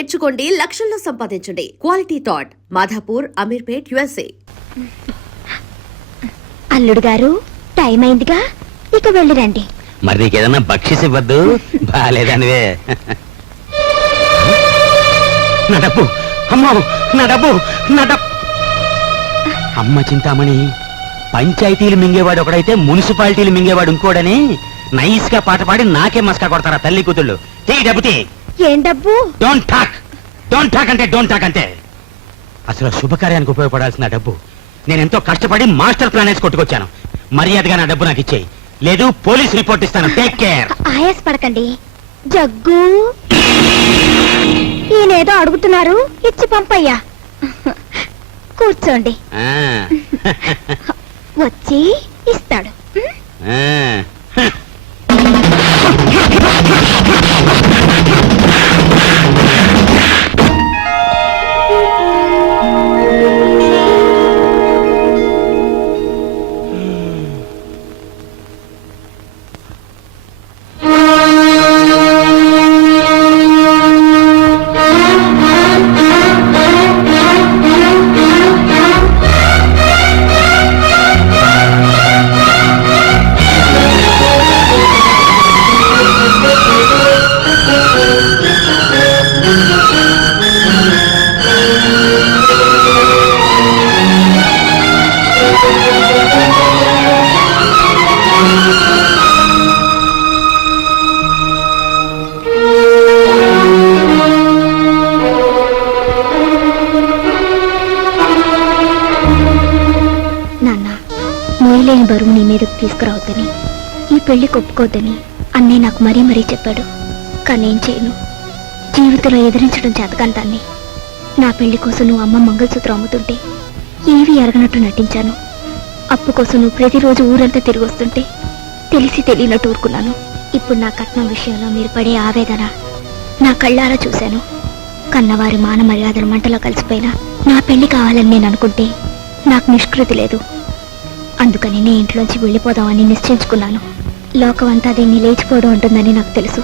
నేర్చుకోండి, లక్షల్లో సంపాదించండి. Quality Thought, Madhapur, Ameerpet, USA. అల్లుడు గారు, టైం అయిందిగా, ఇక వెళ్ళిరండి. మరి నీకేదన్నా బక్షిస్ ఇవ్వద్దు, బాలేదనివే. నా డబ్బు, అమ్మో నా డబ్బు, నా డబ్బు. అమ్మ చింతామణి, పంచాయతీలు మింగేవాడు ఒకడైతే మున్సిపాలిటీలు మింగేవాడు ఇంకోడని నైస్ గా పాట పాడి నాకే మస్కా కొడతారా తల్లి కూతుళ్ళు. డబ్బు తీ. ఏం డబ్బు? డోంట్ టాక్ అంటే డోంట్ టాక్ అంటే. అసలు శుభకార్యానికి ఉపయోగపడాల్సిన డబ్బు నేనెంతో కష్టపడి మాస్టర్ ప్లాన్ వేసి కొట్టుకొచ్చాను. మర్యాదగా నా డబ్బు నాకు ఇచ్చేయి, లేదు పోలీస్ రిపోర్ట్ ఇస్తాను. Take care. ఆయాస పడకండి. జగ్గు, ఈయనేదో అడుగుతున్నారు, ఇచ్చి పంపయ్యా. కూర్చోండి, వచ్చి ఇస్తాడు. మోయలేని బరువు నీ మీదకు తీసుకురావద్దని, ఈ పెళ్లి ఒప్పుకోవద్దని అన్నయ్య నాకు మరీ మరీ చెప్పాడు. కానీ ఏం చేయను, జీవితంలో ఎదిరించడం చేతకాని దాన్ని. నా పెళ్లి కోసం నువ్వు అమ్మ మంగళసూత్రం అమ్ముతుంటే ఏవి ఎరగనట్టు నటించాను. అప్పు కోసం నువ్వు ప్రతిరోజు ఊరంతా తిరిగి వస్తుంటే తెలిసి తెలియనట్టు ఊరుకున్నాను. ఇప్పుడు నా కట్నం విషయంలో మీరు పడే ఆవేదన నా కళ్ళారా చూశాను. కన్నవారి మాన మర్యాదల మంటలో కలిసిపోయినా నా పెళ్లి కావాలని నేను అనుకుంటే నాకు నిష్కృతి లేదు. అందుకని నీ ఇంట్లోంచి వెళ్ళిపోదామని నిశ్చయించుకున్నాను. లోకం అంతా దీన్ని లేచిపోవడం ఉంటుందని నాకు తెలుసు.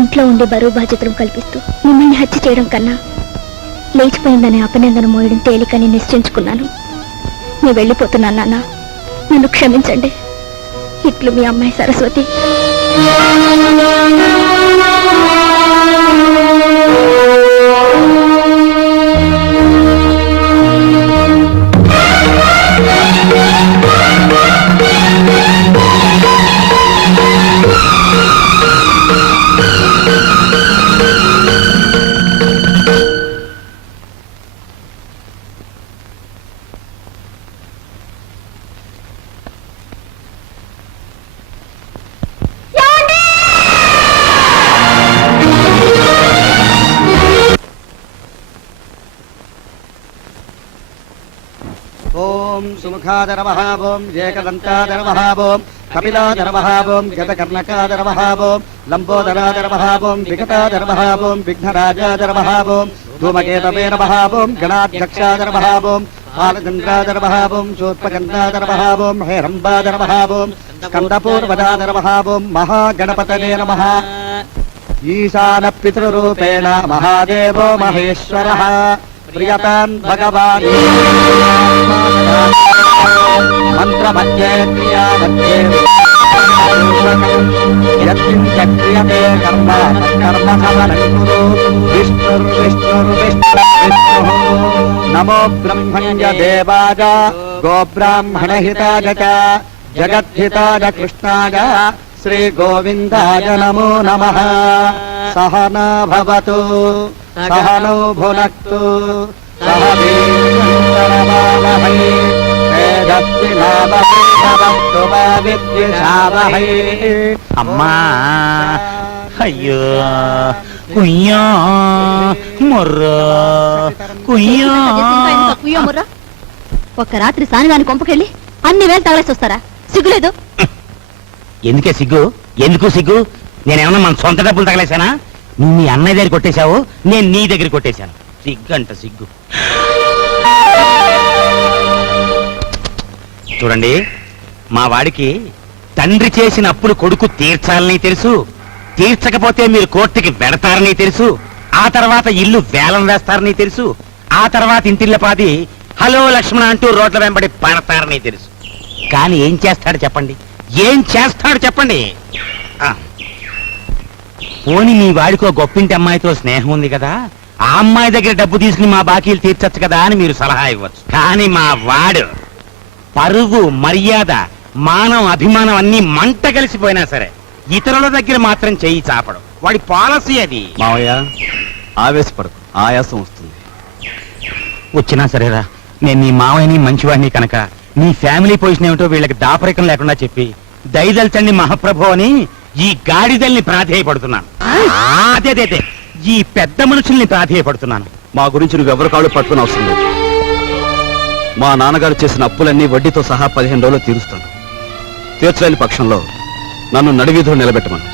ఇంట్లో ఉండే బరువు బాధ్యతలు కల్పిస్తూ మిమ్మల్ని హత్య చేయడం కన్నా లేచిపోయిందని అపనిందన మోయడం తేలికని నిశ్చయించుకున్నాను. నేను వెళ్ళిపోతున్నాను నాన్న, నన్ను క్షమించండి. ఇట్లు మీ అమ్మాయి సరస్వతి. ఓం సుముఖాదరవః, ఓం ఏకదంతాదరవః, ఓం కపిలాదరవః, ఓం గతకర్ణకాదరవః, ఓం లంబోదరాదరవః, ఓం వికటాదరవః, ఓం విఘ్నరాజాదరవః, ఓం ధూమకేతవే నమః, ఓం గణాధ్యక్షాదరవః, ఓం బాలచంద్రాదరవః, ఓం శూర్పగంధాదరవః, ఓం హేరంబాదరవః, ఓం స్కందపూర్వదాదరవః, ఓం మహాగణపతయే నమః. ఈశాన పితృరూపేణ మహాదేవో మహేశ్వరః. ప్రియతాన్ భగవాన్ మంత్రమధ్యే క్రియామధ్యే యత్కించక్రియతే కర్మ తత్కర్మ సమలం కురు. విష్ణుర్విష్ణుర్విష్ణుర్విష్ణుః. నమో బ్రహ్మణ్య దేవాయ గోబ్రాహ్మణహితాయ చ జగద్ధితాయ కృష్ణాయ శ్రీ గోవిందాయ నమో నమః. సహనా భవతు సహనౌ భునక్తు సహ వీర్యంకరవావహై తేజస్వినావధీతమస్తు మా విద్విషావహై. అమ్మా, అయ్యో కుయ్యా మొర్రో కుయ్యా. ఒక్క రాత్రి సానిదాని కొంపకెళ్ళి అన్ని వేలు తగలేసి వస్తారా? సిగ్గులేదు? ఎందుకే సిగ్గు? ఎందుకు సిగ్గు? నేనేమన్నా మన సొంత డబ్బులు తగలేశానా? నువ్వు మీ అన్నయ్య దగ్గర కొట్టేశావు, నేను నీ దగ్గర కొట్టేశాను. సిగ్గు అంట సిగ్గు. చూడండి, మా వాడికి తండ్రి చేసిన అప్పులు కొడుకు తీర్చాలని తెలుసు. తీర్చకపోతే మీరు కోర్టుకి వెడతారని తెలుసు. ఆ తర్వాత ఇల్లు వేలం వేస్తారని తెలుసు. ఆ తర్వాత ఇంటిల్లపాది హలో లక్ష్మణ అంటూ రోడ్ల వెంబడి పడతారని తెలుసు. కానీ ఏం చేస్తాడు చెప్పండి, ఏం చేస్తాడు చెప్పండి? ఆ. పోనీ మీ వాడికో గొప్పింటి అమ్మాయితో స్నేహం ఉంది కదా, ఆ అమ్మాయి దగ్గర డబ్బు తీసుకుని మా బాకీలు తీర్చచ్చు కదా అని మీరు సలహా ఇవ్వచ్చు. కానీ మా వాడు పరువు, మర్యాద, మానం, అభిమానం అన్నీ మంట కలిసిపోయినా సరే ఇతరుల దగ్గర మాత్రం చెయ్యి చాపడం వాడి పాలసీ. అది మావయ్య ఆవేశపడకు, ఆయాసం వస్తుంది. వచ్చినా సరేరా, నేను నీ మావయ్యని మంచివాడిని కనుక నీ ఫ్యామిలీ పొజిషన్ ఏమిటో వీళ్ళకి దాపరికం లేకుండా చెప్పి దయదల్చండి మహాప్రభు అని ఈ గాడిదల్ని ప్రాధేయపడుతున్నాను. అదే అదే అదే ఈ పెద్ద మనుషుల్ని ప్రాధేయపడుతున్నాను. మా గురించి నువ్వెవరు కాళ్ళు పట్టుకుని అవసరం లేదు. మా నాన్నగారు చేసిన అప్పులన్నీ వడ్డీతో సహా 15 రోజులు తీరుస్తాను. తీర్చలేని పక్షంలో నన్ను నడివీధిలో నిలబెట్టమను.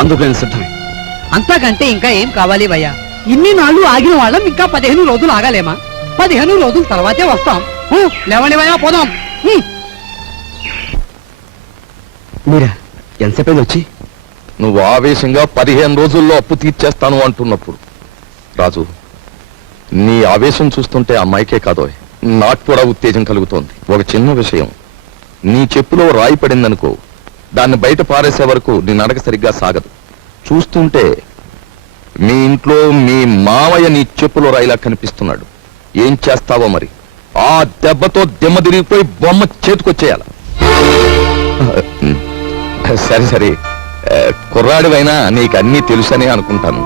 అందుకు నేను సిద్ధమే. అంతకంటే ఇంకా ఏం కావాలి భయ్యా? ఇన్ని నాళ్ళు ఆగిన వాళ్ళం ఇంకా 15 రోజులు ఆగలేమా? 15 రోజుల తర్వాతే వస్తాం. లేవండి భయ్యా, పోదాం. మీరా ఎంతసేపు వచ్చి? నువ్వు ఆవేశంగా 15 రోజుల్లో అప్పు తీర్చేస్తాను అంటున్నప్పుడు రాజు, నీ ఆవేశం చూస్తుంటే అమ్మాయికే కాదో నాకు కూడా ఉత్తేజం కలుగుతోంది. ఒక చిన్న విషయం, నీ చెప్పులో రాయి పడిందనుకో, దాన్ని బయట పారేసే వరకు నీ నడక సరిగ్గా సాగదు. చూస్తుంటే మీ ఇంట్లో మీ మావయ్య నీ చెప్పులో రాయిలా కనిపిస్తున్నాడు. ఏం చేస్తావో మరి? ఆ దెబ్బతో దిమ్మ తిరిగిపోయి బొమ్మ చేతికొచ్చేయాల. సరే సరే, కుర్రాడివైనా నీకు అన్నీ తెలుసని అనుకుంటాను.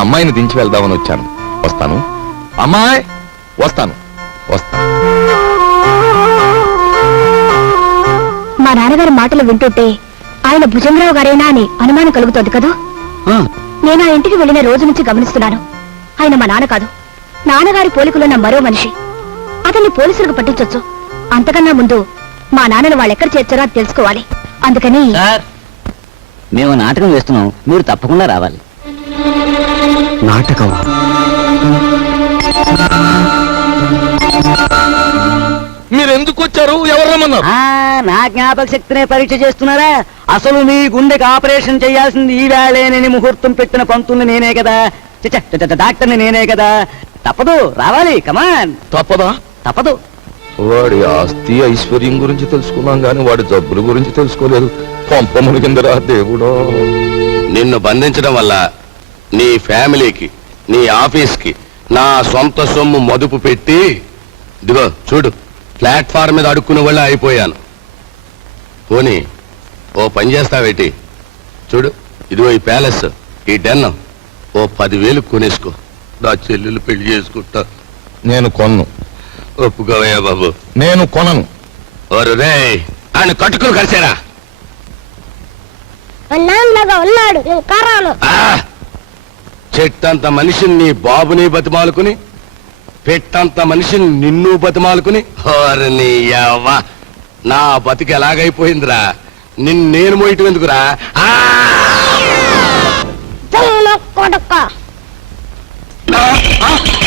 అమ్మాయిని దించి వెళ్దామని వచ్చాను. వస్తాను అమ్మాయి, వస్తాను వస్తాను. మా నాన్నగారి మాటలు వింటుంటే ఆయన భుజంగరావు గారేనా అని అనుమానం కలుగుతోంది కదా. నేను ఆ ఇంటికి వెళ్ళిన రోజు నుంచి గమనిస్తున్నాను. ఆయన మా నాన్న కాదు, నాన్నగారి పోలికలున్న మరో మనిషి. అతన్ని పోలీసులకు పట్టించొచ్చు. అంతకన్నా ముందు మా నాన్నను వాళ్ళెక్కడ చేర్చారో అది తెలుసుకోవాలి. అందుకని మేము నాటకం వేస్తున్నాం, మీరు తప్పకుండా రావాలి. నాటకమా? మీరెందుకు వచ్చారు? ఎవరు రమ్మన్నారు? నా జ్ఞాపక శక్తినే పరీక్ష చేస్తున్నారా? అసలు మీ గుండెకి ఆపరేషన్ చేయాల్సింది ఈ వేళేనని ముహూర్తం పెట్టిన పంతుల్ని నేనే కదా, డాక్టర్ని నేనే కదా. తప్పదు, రావాలి. కమాన్. తప్పదా? తప్పదు. వాడి ఆస్తి ఐశ్వర్యం గురించి తెలుసుకున్నాం గాని వాడి జబ్బుల గురించి తెలుసుకోలేదు. కొంప మునిగిందిరా దేవుడో. నిన్ను బంధించడం వల్ల నీ ఫ్యామిలీకి, నీ ఆఫీస్కి నా సొంత సొమ్ము మదుపు పెట్టి, ఇదిగో చూడు, ప్లాట్ఫామ్ మీద అడుక్కునే వాళ్ళ అయిపోయాను. పోనీ ఓ పని చేస్తావేటి? చూడు, ఇదిగో ఈ ప్యాలెస్, ఈ డెన్ ఓ 10,000 కొనేసుకో. నా చెల్లెలు పెళ్లి చేసుకుంటా. నేను కొన్ను. ఒప్పుకోవయ్యా బాబు. నేను కొనను. ఓరు రే, ఆయన కట్టుకుని కలిసారా? చెట్టంత మనిషిని నీ బాబుని బతిమాలుకుని, పెట్టంత మనిషిని నిన్ను బతిమాలుకుని, ఓరని యవ్వ, నా బతికి ఎలాగైపోయిందిరా. నేను మోయటం ఎందుకురా?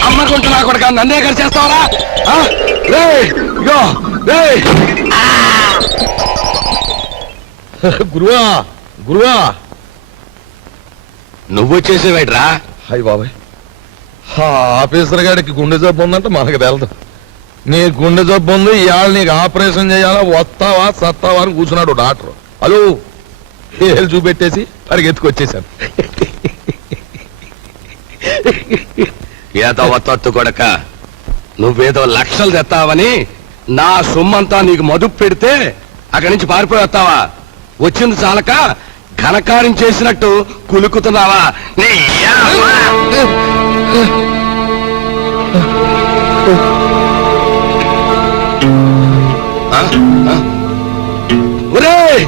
అమ్మకుంటున్నా కొడుక, నన్నే కలిసేస్తావరా? గురువా గురువా, నువ్వు వచ్చేసేవేట్రా? హాయ్ బాబాయ్, ఆఫీసర్ గారికి గుండె జబ్బు ఉందంటే మనకు తెలదు. నీ గుండె జబ్బు ఉంది, ఇవాళ నీకు ఆపరేషన్ చేయాలా, వస్తావా సత్తావా అని కూర్చున్నాడు డాక్టర్. హలో ఏళ్ళు చూపెట్టేసి పరిగెత్తుకొచ్చేసాను. ఏదో వత్తొత్తు కొడక, నువ్వేదో లక్షలు తెస్తావని నా సొమ్మంతా నీకు మదుపు పెడితే అక్కడి నుంచి పారిపోయి వస్తావా? వచ్చింది చాలక ఘనకార్యం చేసినట్టు కులుకుతున్నావా? నీ ఒరేయ్,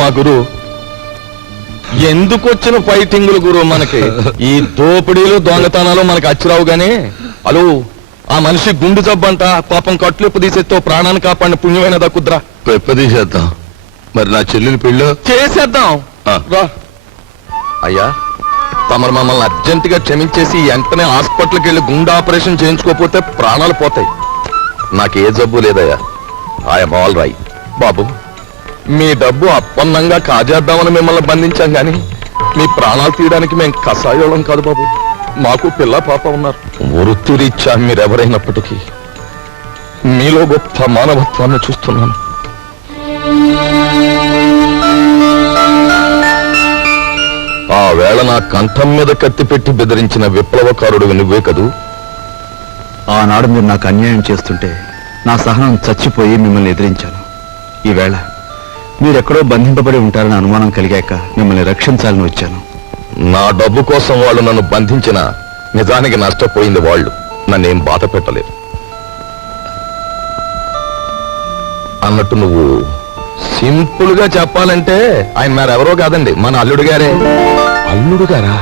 మా గురు ఎందుకు వచ్చిన ఫైటింగులు గురు మనకి ఈ దోపిడీలు దొంగతనాలు మనకి అచ్చిరావు గానీ అలో ఆ మనిషి గుండు జబ్బంట పాపం కట్లెప్పు తీసేస్తే ఓ ప్రాణాన్ని కాపాడిన పుణ్యమైన దక్కుద్రా పెప్పదీసేద్దాం. మరి నా చెల్లెలి పెళ్ళి చేసేద్దాం ఆ. రా అయ్యా తమరు మమ్మల్ని అర్జెంటుగా క్షమించేసి వెంటనే హాస్పిటల్కి వెళ్ళి గుండె ఆపరేషన్ చేయించుకోకపోతే ప్రాణాలు పోతాయి. నాకే జబ్బు లేదయ్యా, ఐఎమ్ ఆల్ రైట్. బాబు మీ డబ్బు అప్పన్నంగా కాజేద్దామని మిమ్మల్ని బంధించాం గాని మీ ప్రాణాలు తీయడానికి మేము కషాయోళం కాదు బాబు. మాకు పిల్ల పాప ఉన్నారు. వృత్తిరీత్యా మీరెవరైనప్పటికీ మీలో గొప్ప మానవత్వాన్ని చూస్తున్నాను. ఆ వేళ నా కంఠం మీద కత్తి పెట్టి బెదిరించిన విప్లవకారుడు నువ్వే కదూ? ఆనాడు మీరు నాకు అన్యాయం చేస్తుంటే నా సహనం చచ్చిపోయి మిమ్మల్ని ఎదిరించాను. ఈవేళ మీరెక్కడో బంధింపబడి ఉంటారని అనుమానం కలిగాక మిమ్మల్ని రక్షించాలని వచ్చాను. నా డబ్బు కోసం వాళ్ళు నన్ను బంధించిన నిజానికి నష్టపోయింది వాళ్ళు, నన్నేం బాధ పెట్టలేదు. అన్నట్టు నువ్వు సింపుల్ గా చెప్పాలంటే ఆయన మరెవరో కాదండి, మన అల్లుడు గారే. అల్లుడు గారా?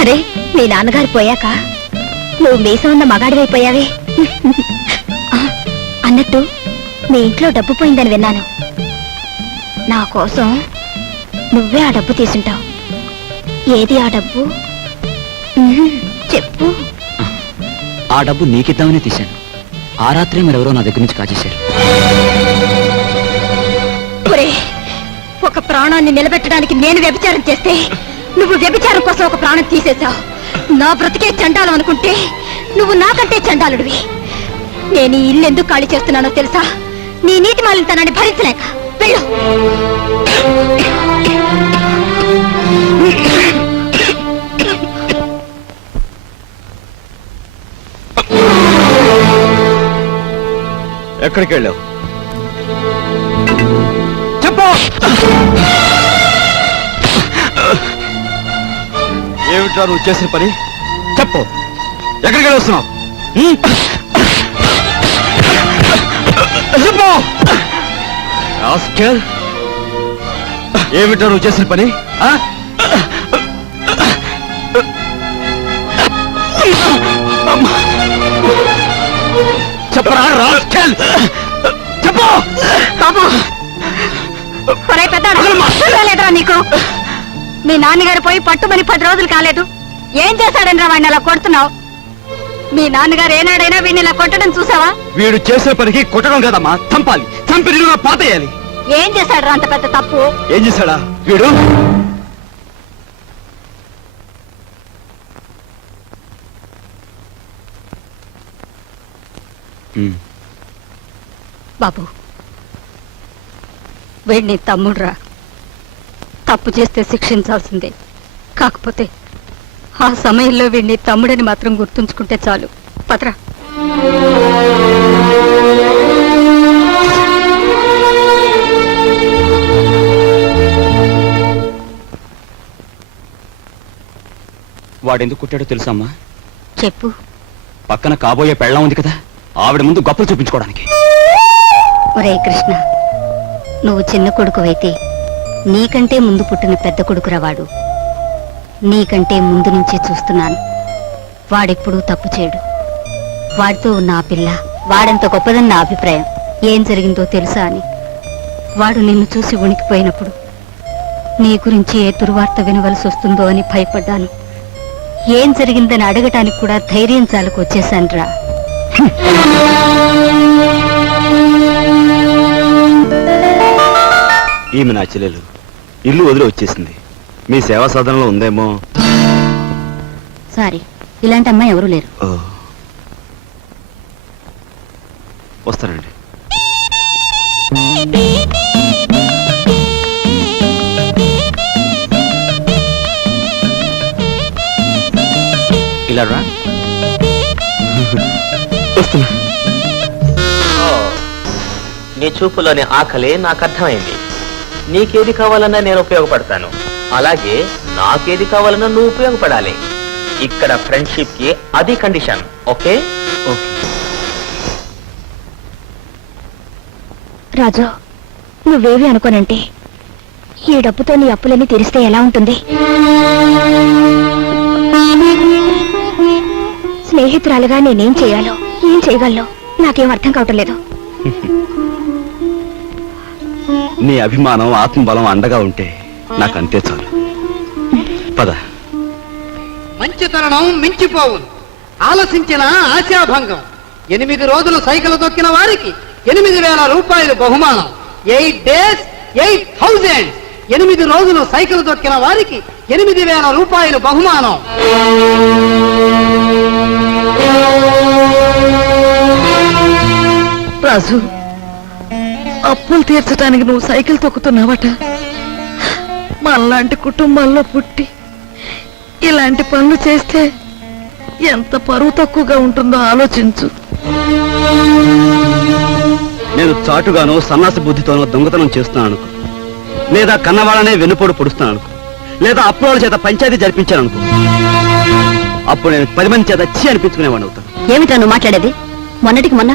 అరే మీ నాన్నగారు పోయాక నువ్వు మీసం ఉన్న మగాడివైపోయావే. అన్నట్టు మీ ఇంట్లో డబ్బు పోయిందని విన్నాను. నా కోసం నువ్వే ఆ డబ్బు తీసుంటావు. ఏది ఆ డబ్బు? చెప్పు. ఆ డబ్బు నీకిద్దామని తీశాను. ఆ రాత్రి మరెవరో నా దగ్గర నుంచి కాజేశారు. ఒరే, ఒక ప్రాణాన్ని నిలబెట్టడానికి నేను వ్యభిచారం చేస్తే నువ్వు వ్యభిచారం కోసం ఒక ప్రాణం తీసేశావు. నా బ్రతికే చండాలం అనుకుంటే నువ్వు నాకంటే చండాలుడివి. నేను ఈ ఇల్లు ఎందుకు ఖాళీ చేస్తున్నానో తెలుసా? నీ నీతి మాలినతనాన్ని భరించలేక. వెళ్ళు. ఎక్కడికి వెళ్ళావు? చెప్పు. ఏమిట్రా నువ్వు చేసిన పని? చెప్పు, ఎక్కడికి వెళ్ళి వస్తున్నావు? చెప్పు. రాస్కెల్, ఏమిట్రా నువ్వు చేసిన పని? చెప్పరా రాస్కెల్, చెప్పు. బాబు, ఒరే పెద్దాడు, లేదురా నీకు? మీ నాన్నగారు పోయి పట్టుమని 10 రోజులు కాలేదు. ఏం చేశాడని రా వాడిని అలా కొడుతున్నావు? మీ నాన్నగారు ఏనాడైనా వీడిని ఇలా కొట్టడం చూసావా? వీడు చేసే పనికి కొట్టడం కదమ్మా, చంపాలి. చంపి నిలువుగా పాతేయాలి. ఏం చేశాడు అంత పెద్ద తప్పు? ఏం చేశాడా వీడు? బాబు, వీడిని తమ్ముడురా. తప్పు చేస్తే శిక్షించాల్సిందే. కాకపోతే ఆ సమయంలో వీడిని తమ్ముడని మాత్రం గుర్తుంచుకుంటే చాలు. పదరా. వాడెందుకు కొట్టాడో తెలుసమ్మా? చెప్పు. పక్కన కాబోయే పెళ్ళం ఉంది కదా, ఆవిడ ముందు గొప్పలు చూపించుకోవడానికి. ఒరే కృష్ణ, నువ్వు చిన్న కొడుకువైతే నీకంటే ముందు పుట్టిన పెద్ద కొడుకురా వాడు. నీకంటే ముందు నుంచే చూస్తున్నాను. వాడెప్పుడూ తప్పు చేయడు. వాడితో ఉన్న ఆ పిల్ల వాడంత గొప్పదని నా అభిప్రాయం. ఏం జరిగిందో తెలుసా అని. వాడు నిన్ను చూసి ఉనికిపోయినప్పుడు నీ గురించి ఏ దుర్వార్త వినవలసి వస్తుందో అని భయపడ్డాను. ఏం జరిగిందని అడగటానికి కూడా ధైర్యం చాలకు వచ్చేశానురా. ఈమె నా చెల్లెలు ఇల్లు వదిలి వచ్చేసింది. మీ సేవా సాధనలో ఉందేమో. సారీ, ఇలాంటి అమ్మాయి ఎవరూ లేరు. వస్తానండి. ఇలా రా. వస్తున్నా. నీ చూపులోని ఆకలి నాకు అర్థమైంది. నీకేది కావాలన్నా నేను ఉపయోగపడతాను, అలాగే నాకేది కావాలన్నా నువ్వు ఉపయోగపడాలి. ఇక్కడ ఫ్రెండ్షిప్ కి అది కండిషన్. ఓకే? ఓకే. రాజు, నువ్వేవి అనుకోనంటే ఈ డబ్బుతో నీ అప్పులన్నీ తీరిస్తే ఎలా ఉంటుంది? స్నేహితురాలుగా నేనేం చేయాలో, ఏం చేయగలను నాకేం అర్థం కావటం లేదు. నీ అభిమానం ఆత్మబలం అండగా ఉంటే నాకు అంతే చాలు. పద. మంచి తరుణం మించిపోవును, ఆలసించిన ఆశాభంగం. 8 రోజులు సైకిల్ తొక్కిన వారికి 8,000 రూపాయలు బహుమానం. 8 days 8,000. 8 రోజులు సైకిల్ తొక్కిన వారికి 8,000 రూపాయలు బహుమానం. రాజు, అప్పులు తీర్చడానికి నువ్వు సైకిల్ తొక్కుతున్నావట. మనలాంటి కుటుంబాల్లో పుట్టి ఇలాంటి పనులు చేస్తే ఎంత పరువు తక్కువగా ఉంటుందో ఆలోచించు. నేను చాటుగానో సన్నాసి బుద్ధితోనో దొంగతనం చేస్తున్నాను అనుకో, లేదా కన్నవాళ్ళనే వెన్నుపోటు పొడుస్తున్నాను అనుకో, లేదా అప్పుల చేత పంచాయతీ జరిపించాను అనుకో, అప్పుడు నేను 10 మంది చేత చీ అనిపించుకునేవాడిని అవుతాను. ఏమిటా నువ్వు మాట్లాడేది? మొన్నటికి మొన్న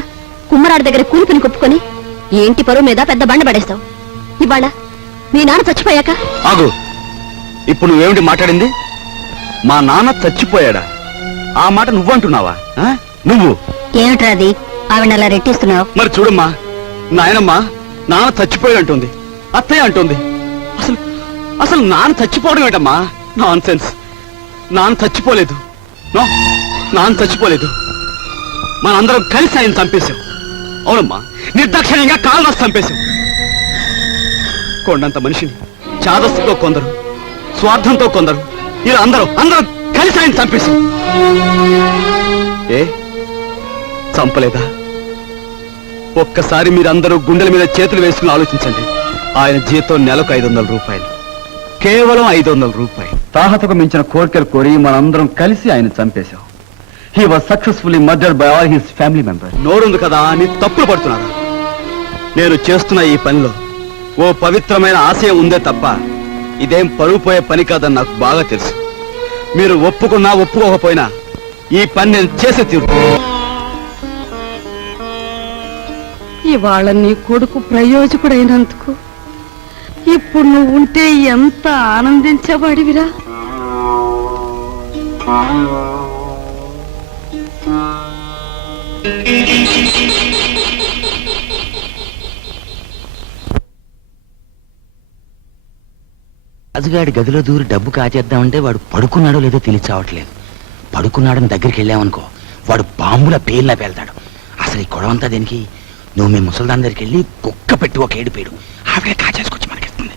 కుమ్మరాడి దగ్గర కూలిపిని కొప్పుకొని ఏంటి పరువు మీద పెద్ద బండ పడేస్తావు. ఇవాళ మీ నాన్న చచ్చిపోయాక ఆగు. ఇప్పుడు నువ్వేమిటి మాట్లాడింది? మా నాన్న చచ్చిపోయాడా? ఆ మాట నువ్వంటున్నావా? నువ్వు ఏమిట్రా అది? ఆవిడ అలా రెట్టిస్తున్నావు. మరి చూడమ్మా, నాయనమ్మా నాన్న చచ్చిపోయాడు అంటుంది, అత్తయ్య అంటుంది. అసలు అసలు నాన్న చచ్చిపోవడం ఏంటమ్మా? Non sense. నాన్న చచ్చిపోలేదు. నో, నాన్న చచ్చిపోలేదు. మనందరం కలిసి ఆయన చంపేశాం. అవునమ్మా, నిర్దాక్షిణ్యంగా కాలు రాసి చంపేశాం. కొండంత మనిషిని చాదస్తుతో కొందరు, స్వార్థంతో కొందరు, ఇలా అందరం కలిసి ఆయన చంపేశాం. ఏ చంపలేదా? ఒక్కసారి మీరందరూ గుండెల మీద చేతులు వేసుకుని ఆలోచించండి. ఆయన జీతం నెలకు 500 రూపాయలు, కేవలం 500 రూపాయలు. తాహతకు మించిన కోరికలు కోరి మనందరం కలిసి ఆయన చంపేశాం. He was successfully murdered by all his family members. నోరుంది కదా అని తప్పులు పడుతున్నారా? నేను చేస్తున్న ఈ పనిలో ఓ పవిత్రమైన ఆశయం ఉందే తప్ప ఇదేం పరువు పోయే పని కాదని నాకు బాగా తెలుసు. మీరు ఒప్పుకున్నా ఒప్పుకోకపోయినా ఈ పని నేను చేసే తీరు. ఇవాళ నీ కొడుకు ప్రయోజకుడైనందుకు ఇప్పుడు నువ్వు ఉంటే ఎంత ఆనందించబడివిరా. రాజుగాడి గదిలో దూరి డబ్బు కాచేద్దామంటే వాడు పడుకున్నాడో లేదో తెలియచావట్లేదు. పడుకున్నాడని దగ్గరికి వెళ్ళామనుకో, వాడు బాంబుల పేర్లా పేల్తాడు. అసలు ఈ గొడవంతా దేనికి? నువ్వు మీ ముసల్దాన్ దగ్గరికి వెళ్ళి కుక్క పెట్టి ఒక ఏడుపేడు, ఆవిడే కాచేసుకొచ్చి మనకిస్తుంది.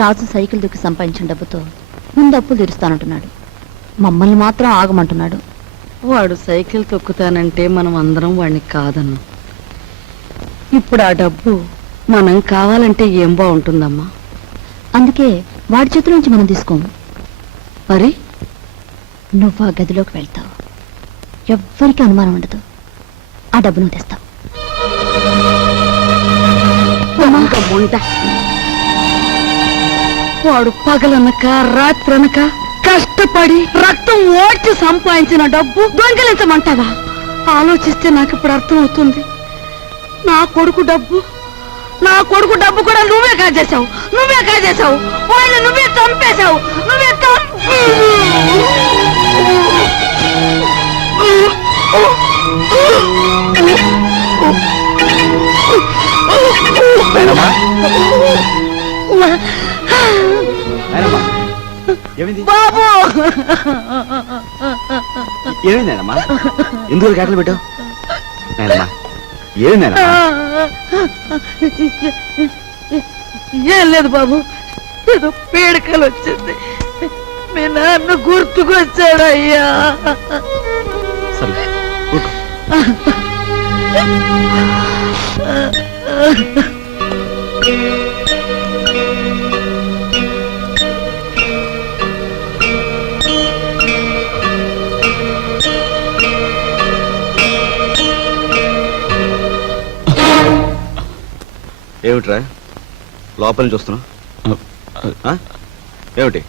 రాజు సైకిల్ దుక్కి సంపాదించిన డబ్బుతో ముందు అప్పులు తీరుస్తానంటున్నాడు. మమ్మల్ని మాత్రం ఆగమంటున్నాడు. వాడు సైకిల్ తొక్కుతానంటే మనం అందరం వాడిని కాదన్నాం. ఇప్పుడు ఆ డబ్బు మనం కావాలంటే ఏం బాగుంటుందమ్మా? అందుకే వాడి చేతుల నుంచి మనం తీసుకోము. మరి నువ్వు ఆ గదిలోకి వెళ్తావు, ఎవ్వరికి అనుమానం ఉండదు. ఆ డబ్బు నువ్వు తెస్తావు. వాడు పగలనక రాత్రనక కష్టపడి రక్తం ఓడ్చి సంపాదించిన డబ్బు దొంగిలించమంటావా? ఆలోచిస్తే నాకు ఇప్పుడు అర్థం అవుతుంది. నా కొడుకు డబ్బు కూడా నువ్వే కాజేశావు. వాళ్ళు నువ్వే చంపేశావు. బాబు, ఏమైందమ్మా? ఎందుకు కేకలు పెట్టావు? నాయనమ్మా, ఏమైందమ్మా? ఏం లేదు బాబు, ఏదో పీడకలు వచ్చింది. మీ నాన్న గుర్తుకొచ్చాడయ్యా. సరే, ఊరుకో. ఏమిట్రా, లోపల నుంచి వస్తున్నా ఏమిటి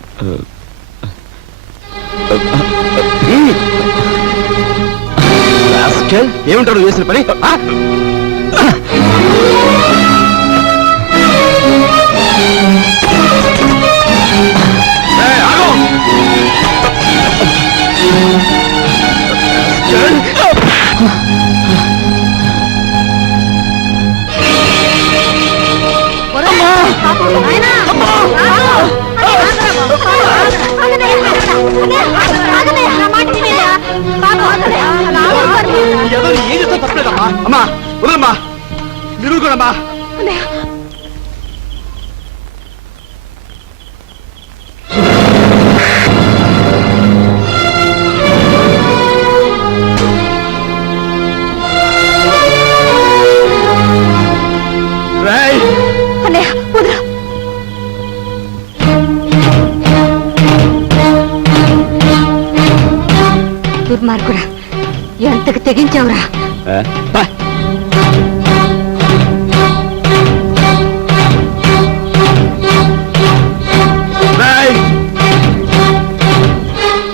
ఏమిటాడు చేసిన పని ఏం చేస్తా తప్పలేదమ్మా అమ్మా వదలమ్మా మీరు కూడా దుర్మార్గుడా ఎంతకు తెగించావురా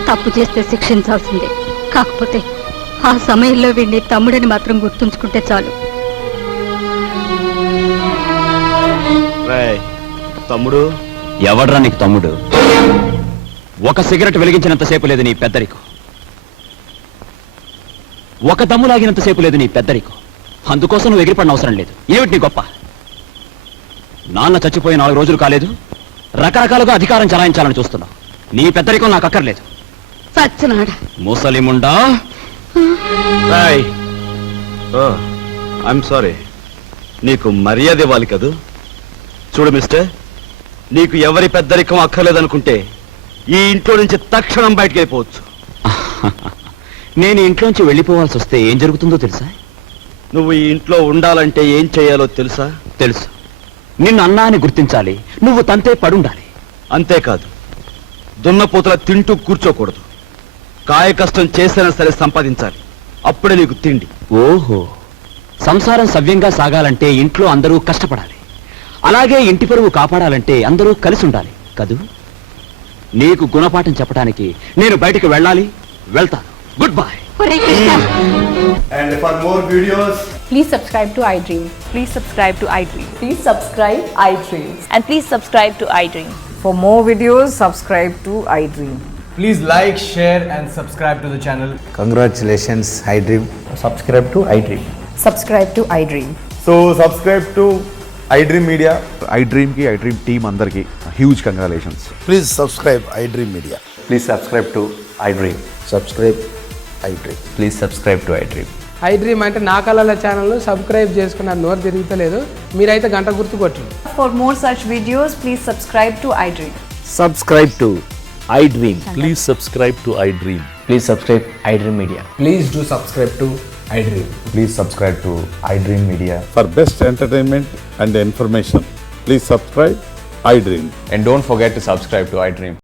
తప్పు చేస్తే శిక్షించాల్సిందే. కాకపోతే ఆ సమయంలో వీడిని తమ్ముడని మాత్రం గుర్తుంచుకుంటే చాలు. తమ్ముడు ఎవడ్రా నీకు తమ్ముడు? ఒక సిగరెట్ వెలిగించినంతసేపు లేదు నీ పెద్దరికం, ఒక దమ్ము లాగినంతసేపు లేదు నీ పెద్దరికం. అందుకోసం నువ్వు ఎగిరిపడిన అవసరం లేదు. ఏమిటి నీ గొప్ప? నాన్న చచ్చిపోయి 4 రోజులు కాలేదు, రకరకాలుగా అధికారం చలాయించాలని చూస్తున్నావు. నీ పెద్దరికం నాకు అక్కర్లేదు. సచ్చినాడా ముసలిముండా. ఐఎమ్ సారీ, నీకు మర్యాద ఇవ్వాలి కదూ. చూడు మిస్టర్, నీకు ఎవరి పెద్దరికం అక్కర్లేదనుకుంటే ఈ ఇంట్లో నుంచి తక్షణం బయటకు వెళ్ళిపోవచ్చు. నేను ఇంట్లోంచి వెళ్ళిపోవాల్సి వస్తే ఏం జరుగుతుందో తెలుసా? నువ్వు ఈ ఇంట్లో ఉండాలంటే ఏం చేయాలో తెలుసా? తెలుసు. నిన్ను అన్నా అని గుర్తించాలి, నువ్వు తంతే పడుండాలి. అంతేకాదు, దున్నపోతల తింటూ కూర్చోకూడదు. కాయ కష్టం చేసైనా సరే సంపాదించాలి, అప్పుడే నీకు తిండి. ఓహో, సంసారం సవ్యంగా సాగాలంటే ఇంట్లో అందరూ కష్టపడాలి, అలాగే ఇంటి పరువు కాపాడాలంటే అందరూ కలిసి ఉండాలి కదూ. నీకు గుణపాఠం చెప్పడానికి నేను బయటికి వెళ్ళాలి, వెళ్తాను. Good bye. And for more videos, please subscribe to iDream. Please subscribe to iDream. Please subscribe iDream. And please subscribe to iDream. For more videos, subscribe to iDream. please like, share and subscribe to the channel. Congratulations, iDream. Subscribe to iDream. Subscribe to iDream. So subscribe to iDream Media. iDream ki iDream team andarki huge congratulations. Please subscribe iDream Media. Please subscribe to iDream. Subscribe iDream. Please subscribe to iDream. iDream అంటే నా కళల channel subscribe చేసుకున్న నోరు తిరుగుతలేదు. మీరైతే గంట గుర్తు కొట్టండి. For more such videos, please subscribe to iDream. Subscribe to iDream. Please subscribe to iDream. Please subscribe iDream Media. Please do subscribe to iDream. Please subscribe to iDream Media. For best entertainment and information, please subscribe iDream. And don't forget to subscribe to iDream.